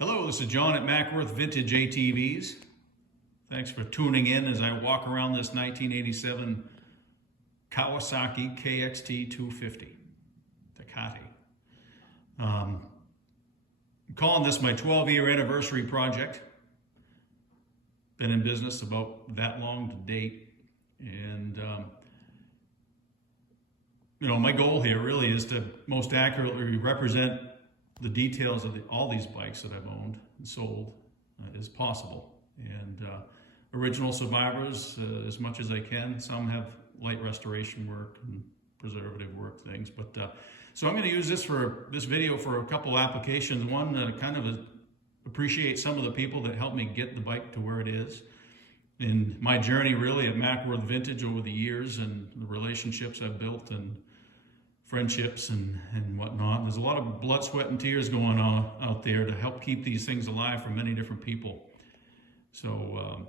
Hello, this is John at Mackworth Vintage ATVs. Thanks for tuning in as I walk around this 1987 Kawasaki KXT250 Tecate. I'm calling this my 12-year anniversary project. Been in business about that long to date, and my goal here really is to most accurately represent the details of all these bikes that I've owned and sold as possible. And original survivors as much as I can. Some have light restoration work and preservative work things. But so I'm going to use this video for a couple applications. One, kind of appreciate some of the people that helped me get the bike to where it is. In my journey really at Mackworth Vintage over the years, and the relationships I've built and friendships and whatnot. There's a lot of blood, sweat, and tears going on out there to help keep these things alive for many different people. So,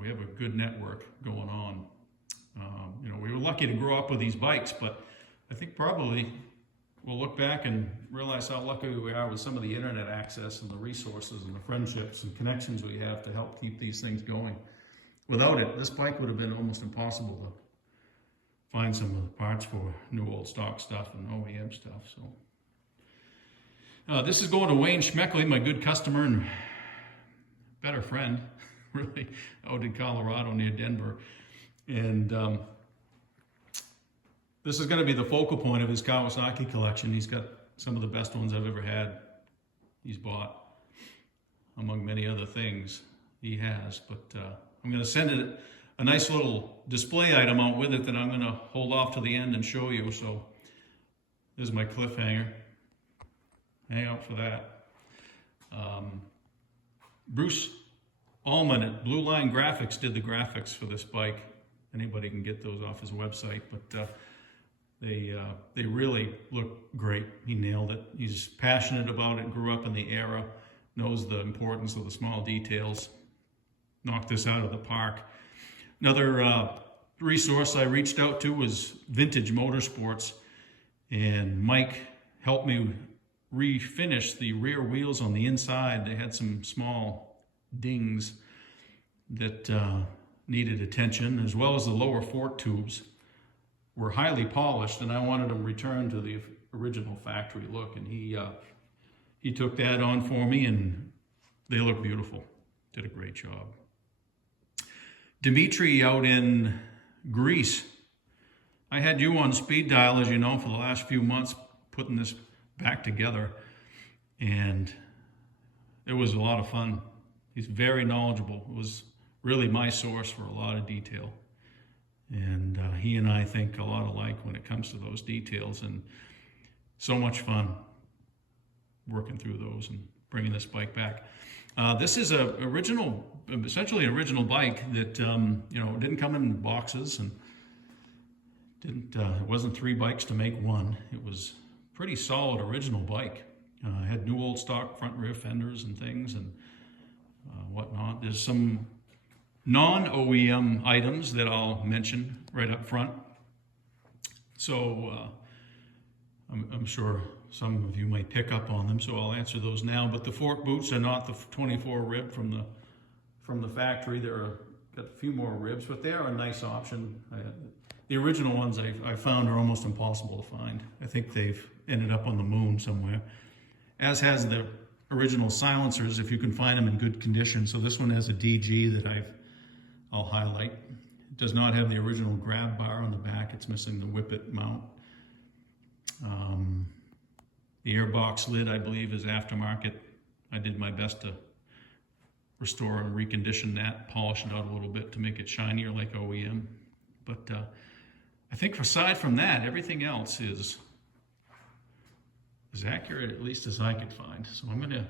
we have a good network going on. We were lucky to grow up with these bikes, but I think probably we'll look back and realize how lucky we are with some of the internet access and the resources and the friendships and connections we have to help keep these things going. Without it, this bike would have been almost impossible to find some of the parts for new old stock stuff and OEM stuff. So this is going to Wayne Schmeckley, my good customer and better friend, really, out in Colorado near Denver. And this is going to be the focal point of his Kawasaki collection. He's got some of the best ones I've ever had. He's bought, among many other things he has. But I'm going to send it a nice little display item out with it that I'm going to hold off to the end and show you. So there's my cliffhanger. Hang out for that. Bruce Allman at Blue Line Graphics did the graphics for this bike. Anybody can get those off his website, but they really look great. He nailed it. He's passionate about it, grew up in the era, knows the importance of the small details. Knocked this out of the park. Another resource I reached out to was Vintage Motorsports, and Mike helped me refinish the rear wheels on the inside. They had some small dings that needed attention, as well as the lower fork tubes were highly polished, and I wanted them returned to the original factory look, and he took that on for me, and they look beautiful. Did a great job. Dimitri out in Greece. I had you on speed dial, as you know, for the last few months, putting this back together, and it was a lot of fun. He's very knowledgeable. It was really my source for a lot of detail, and he and I think a lot alike when it comes to those details, and so much fun working through those and bringing this bike back. This is essentially an original bike that didn't come in boxes, and it wasn't 3 bikes to make one. It was a pretty solid original bike. Had new old stock front rear fenders and things and whatnot. There's some non-OEM items that I'll mention right up front. So I'm sure some of you might pick up on them, so I'll answer those now. But the fork boots are not the 24 rib from the factory. They're got a few more ribs, but they are a nice option. The original ones I found are almost impossible to find. I think they've ended up on the moon somewhere, as has the original silencers, if you can find them in good condition. So this one has a DG that I'll highlight. It does not have the original grab bar on the back. It's missing the whippet mount. The airbox lid, I believe, is aftermarket. I did my best to restore and recondition that, polish it out a little bit to make it shinier like OEM. But I think aside from that, everything else is as accurate, at least as I could find. So I'm going to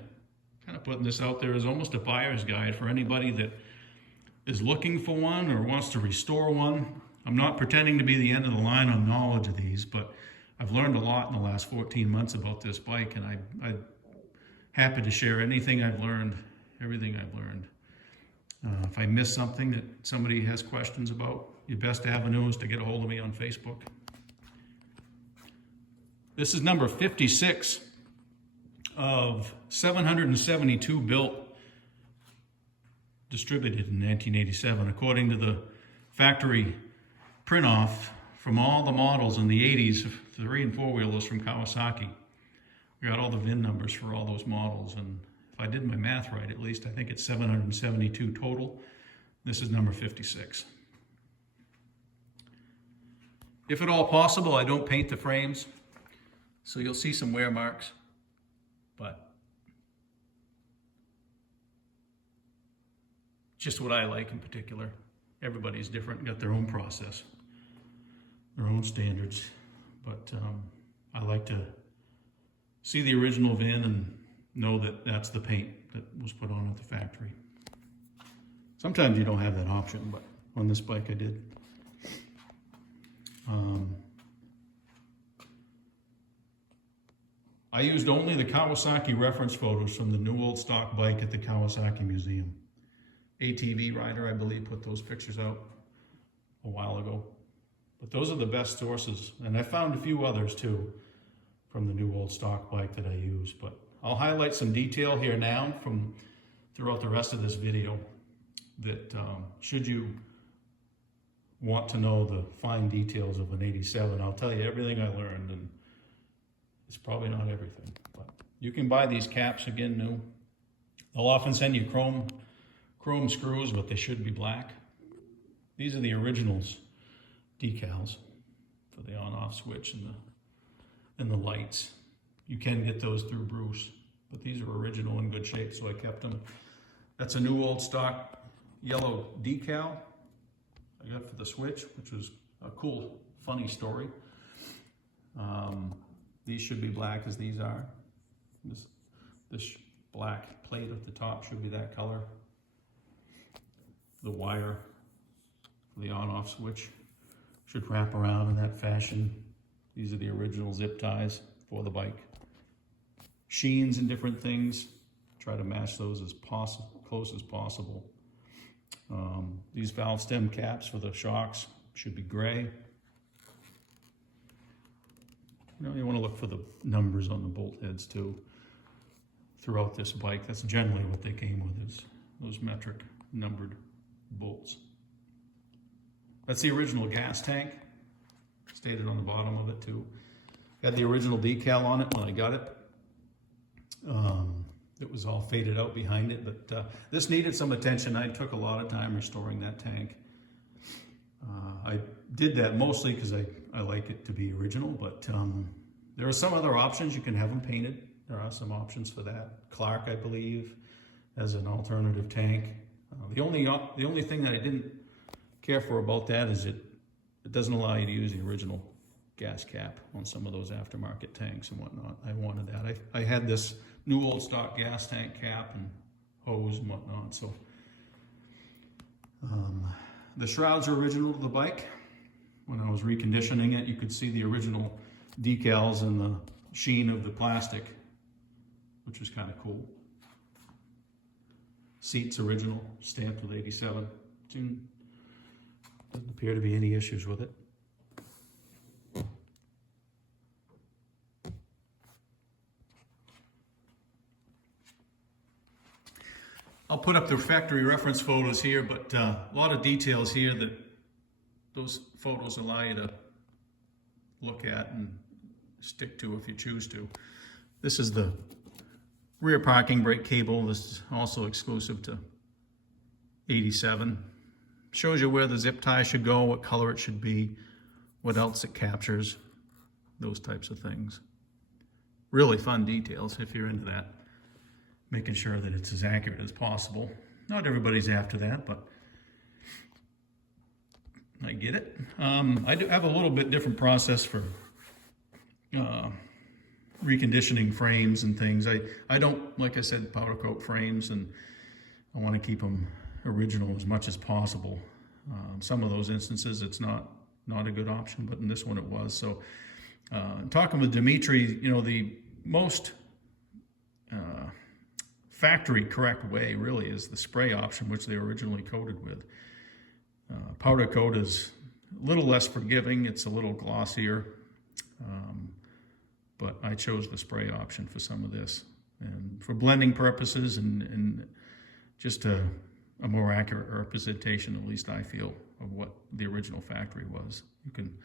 kind of putting this out there as almost a buyer's guide for anybody that is looking for one or wants to restore one. I'm not pretending to be the end of the line on knowledge of these, but I've learned a lot in the last 14 months about this bike, and I'm happy to share anything I've learned, everything I've learned. If I miss something that somebody has questions about, your best avenue is to get a hold of me on Facebook. This is number 56 of 772 built, distributed in 1987, according to the factory print-off from all the models in the 80s, 3 and 4 wheelers from Kawasaki. We got all the VIN numbers for all those models, and if I did my math right, at least I think it's 772 total. This is number 56. If at all possible, I don't paint the frames, so you'll see some wear marks, but just what I like in particular. Everybody's different, got their own process, their own standards, but I like to see the original VIN and know that that's the paint that was put on at the factory. Sometimes you don't have that option, but on this bike I did. I used only the Kawasaki reference photos from the new old stock bike at the Kawasaki Museum. ATV Rider, I believe, put those pictures out a while ago. But those are the best sources, and I found a few others too from the new old stock bike that I use. But I'll highlight some detail here now from throughout the rest of this video that should you want to know the fine details of an 87, I'll tell you everything I learned, and it's probably not everything. But you can buy these caps again new. They'll often send you chrome screws, but they should be black. These are the originals decals for the on-off switch and the lights. You can get those through Bruce, but these are original in good shape, so I kept them. That's a new old stock yellow decal I got for the switch, which was a cool, funny story. These should be black as these are. This black plate at the top should be that color. The wire for the on-off switch should wrap around in that fashion. These are the original zip ties for the bike. Sheens and different things, try to match those as close as possible. These valve stem caps for the shocks should be gray. You want to look for the numbers on the bolt heads too throughout this bike. That's generally what they came with, is those metric numbered bolts. That's the original gas tank, stated on the bottom of it too. Had the original decal on it when I got it. It was all faded out behind it, but this needed some attention. I took a lot of time restoring that tank. I did that mostly because I like it to be original, but there are some other options. You can have them painted. There are some options for that. Clark, I believe, has an alternative tank. The only thing that I didn't care for about that is it doesn't allow you to use the original gas cap on some of those aftermarket tanks and whatnot. I wanted that. I had this new old stock gas tank cap and hose and whatnot. So the shrouds are original to the bike. When I was reconditioning it, you could see the original decals and the sheen of the plastic, which was kind of cool. Seats original, stamped with 87. Doesn't appear to be any issues with it. I'll put up the factory reference photos here, but a lot of details here that those photos allow you to look at and stick to if you choose to. This is the rear parking brake cable. This is also exclusive to 87. Shows you where the zip tie should go, what color it should be, what else it captures, those types of things. Really fun details if you're into that. Making sure that it's as accurate as possible. Not everybody's after that, but I get it. I do have a little bit different process for reconditioning frames and things. I don't, like I said, powder coat frames, and I want to keep them original as much as possible. Some of those instances it's not a good option, but in this one it was. So talking with Dimitri, you know, the most factory correct way really is the spray option, which they originally coated with. Powder coat is a little less forgiving, it's a little glossier, but I chose the spray option for some of this. and for blending purposes and just a more accurate representation, at least I feel, of what the original factory was. You can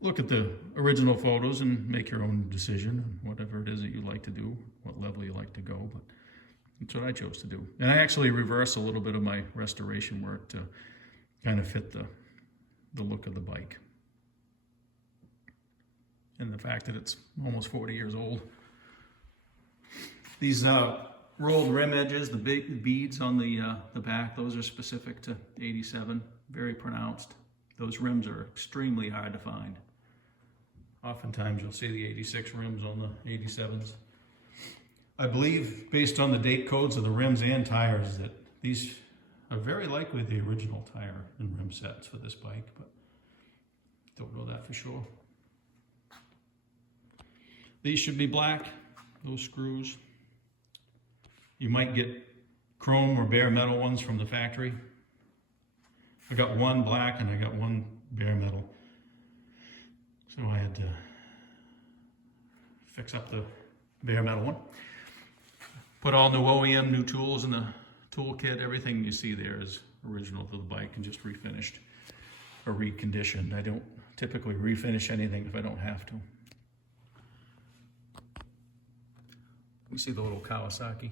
look at the original photos and make your own decision, whatever it is that you like to do, what level you like to go, but that's what I chose to do. And I actually reverse a little bit of my restoration work to kind of fit the look of the bike. And the fact that it's almost 40 years old. These rolled rim edges, the big beads on the back, those are specific to 87, very pronounced. Those rims are extremely hard to find. Oftentimes you'll see the 86 rims on the 87s. I believe, based on the date codes of the rims and tires, that these are very likely the original tire and rim sets for this bike, but don't know that for sure. These should be black, those screws. You might get chrome or bare metal ones from the factory. I got one black and I got one bare metal. So I had to fix up the bare metal one. Put all new OEM, new tools in the toolkit. Everything you see there is original to the bike and just refinished or reconditioned. I don't typically refinish anything if I don't have to. You see the little Kawasaki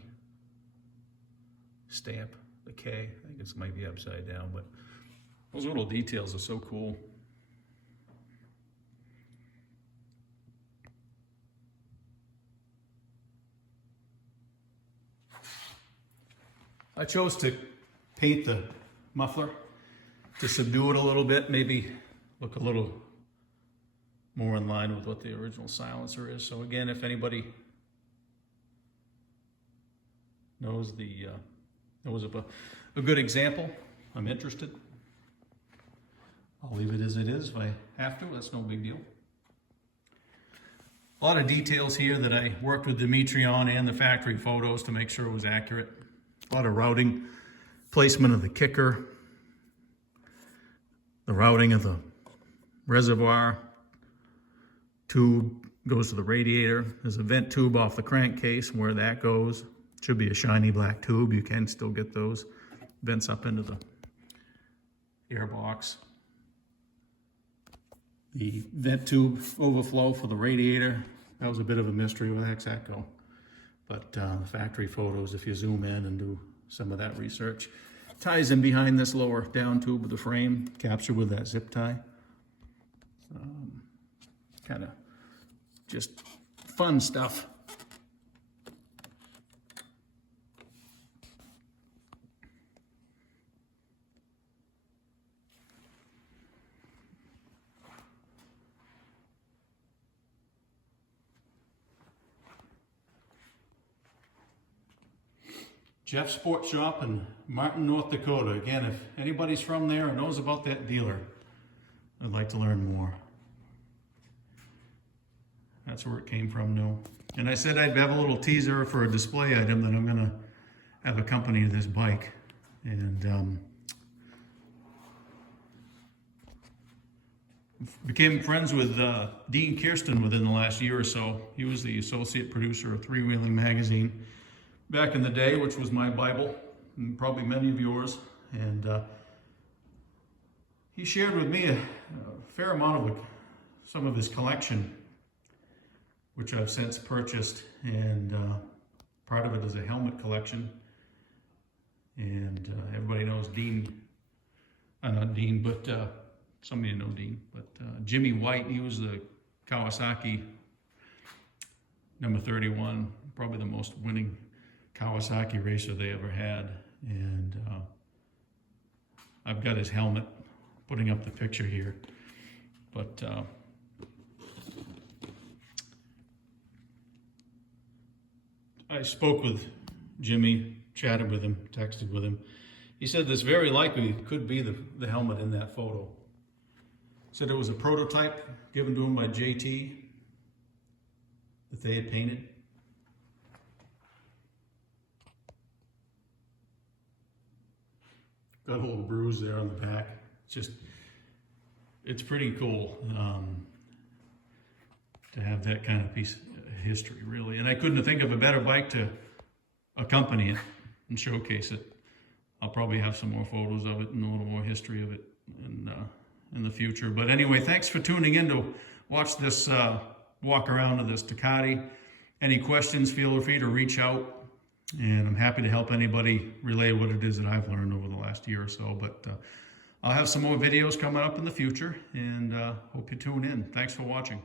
stamp, the K. I think this might be upside down, but those little details are so cool. I chose to paint the muffler to subdue it a little bit, maybe look a little more in line with what the original silencer is. So again, if anybody knows of a good example, I'm interested. I'll leave it as it is if I have to, that's no big deal. A lot of details here that I worked with Dimitri on and the factory photos to make sure it was accurate. A lot of routing, placement of the kicker, the routing of the reservoir, tube goes to the radiator. There's a vent tube off the crankcase where that goes. Should be a shiny black tube. You can still get those vents up into the air box. The vent tube overflow for the radiator, that was a bit of a mystery. Where the heck's that go? But the factory photos, if you zoom in and do some of that research, ties in behind this lower down tube of the frame, captured with that zip tie. Kind of just fun stuff. Jeff's Sport Shop in Martin, North Dakota. Again, if anybody's from there or knows about that dealer, I'd like to learn more. That's where it came from, no. And I said I'd have a little teaser for a display item that I'm gonna have accompany this bike. And became friends with Dean Kirsten within the last year or so. He was the associate producer of Three Wheeling Magazine back in the day, which was my Bible, and probably many of yours. And he shared with me a fair amount of some of his collection, which I've since purchased, and part of it is a helmet collection. And everybody knows Dean, not Dean, but some of you know Dean, but Jimmy White. He was the Kawasaki number 31, probably the most winning Kawasaki racer they ever had. And I've got his helmet, putting up the picture here. But I spoke with Jimmy, chatted with him, texted with him. He said this very likely could be the helmet in that photo. Said it was a prototype given to him by JT that they had painted. Got a little bruise there on the back. It's pretty cool to have that kind of piece, history, really. And I couldn't think of a better bike to accompany it and showcase it. I'll probably have some more photos of it and a little more history of it in the future. But anyway, thanks for tuning in to watch this walk around of this Tecate. Any questions, feel free to reach out. And I'm happy to help anybody relay what it is that I've learned over the last year or so. But I'll have some more videos coming up in the future, and hope you tune in. Thanks for watching.